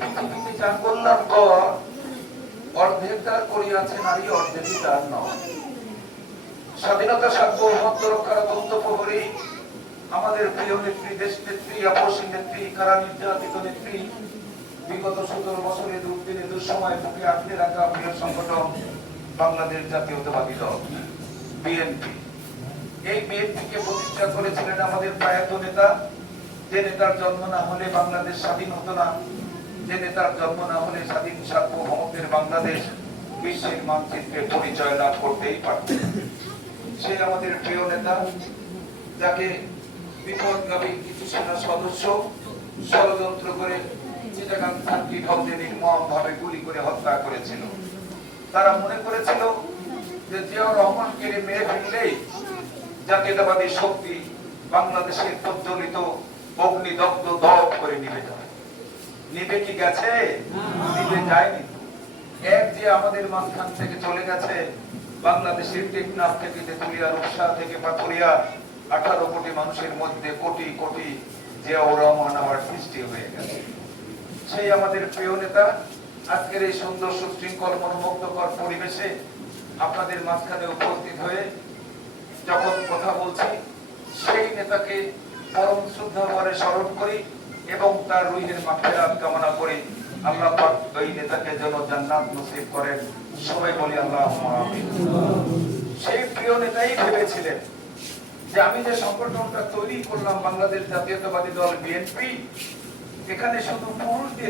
পৃথিবীতে যা কল্যাণ কর অর্ধেকটা করিয়াছে নারী, অর্ধেকই তার নয় স্বাধীনতা সার্বভৌমত্ব রক্ষার তথ্য প্রহরী, আমাদের প্রিয় নেত্রী দেশ নেত্রী আপসী নেত্রী কারা নির্যাতিত নেত্রী, বিগত সতেরো বছরে দুর্দিনে, দুঃসময় বুকে আটকে রাখা প্রিয় সংগঠন, বাংলাদেশ জাতীয়তাবাদী দল, বিএনপি। এই বিএনপিকে প্রতিষ্ঠা করেছিলেন আমাদের প্রয়াত নেতা, যে নেতার জন্ম না হলে বাংলাদেশ স্বাধীন হতো না। যে নেতার জন্ম না হলে স্বাধীন সার্বভৌমত্বের বাংলাদেশ বিশ্বের মানচিত্রে পরিচয় লাভ করতেই পারত। সে আমাদের প্রিয় নেতা, যাকে বিপদগামী কিছু সেনা সদস্য ষড়যন্ত্র করে চিটাগাং গুলি করে হত্যা করেছিল। তারা মনে করেছিল যে জিয়াউর রহমানকে মেরে ফেললেই জাতীয়তাবাদী শক্তি বাংলাদেশের প্রজ্বলিত অগ্নিদগ্ধ যাবে নিভে কি গেছে? নিভে যায়নি। এক যে আমাদের মাঝখান থেকে চলে গেছে, বাংলাদেশের টেকনাফ থেকে তেতুলিয়া, রূপসা থেকে পাথুরিয়া, আঠারো কোটি মানুষের মধ্যে কোটি কোটি জিয়াউর রহমান আবার সৃষ্টি হয়ে গেছে। সেই আমাদের প্রিয় নেতা, আজকের এই সুন্দর সুশৃঙ্খল মনোমুগ্ধকর পরিবেশে আপনাদের মাঝখানে উপস্থিত হয়ে যখন কথা বলছি, সেই নেতাকে পরম শ্রদ্ধা করে স্মরণ করি। এবং তার রুহের মাফেরাত কামনা করি। আল্লাহ পাক ওই নেতাকে যেন জান্নাত নসিব করেন। সবাই বলি আল্লাহ আমিন। সেই প্রিয় নেতাই ভেবেছিলেন যে আমি যে সংগঠনটা তৈরি করলাম, বাংলাদেশ জাতীয়তাবাদী দল বিএনপি, এখানে শুধু পুরুষ দিয়ে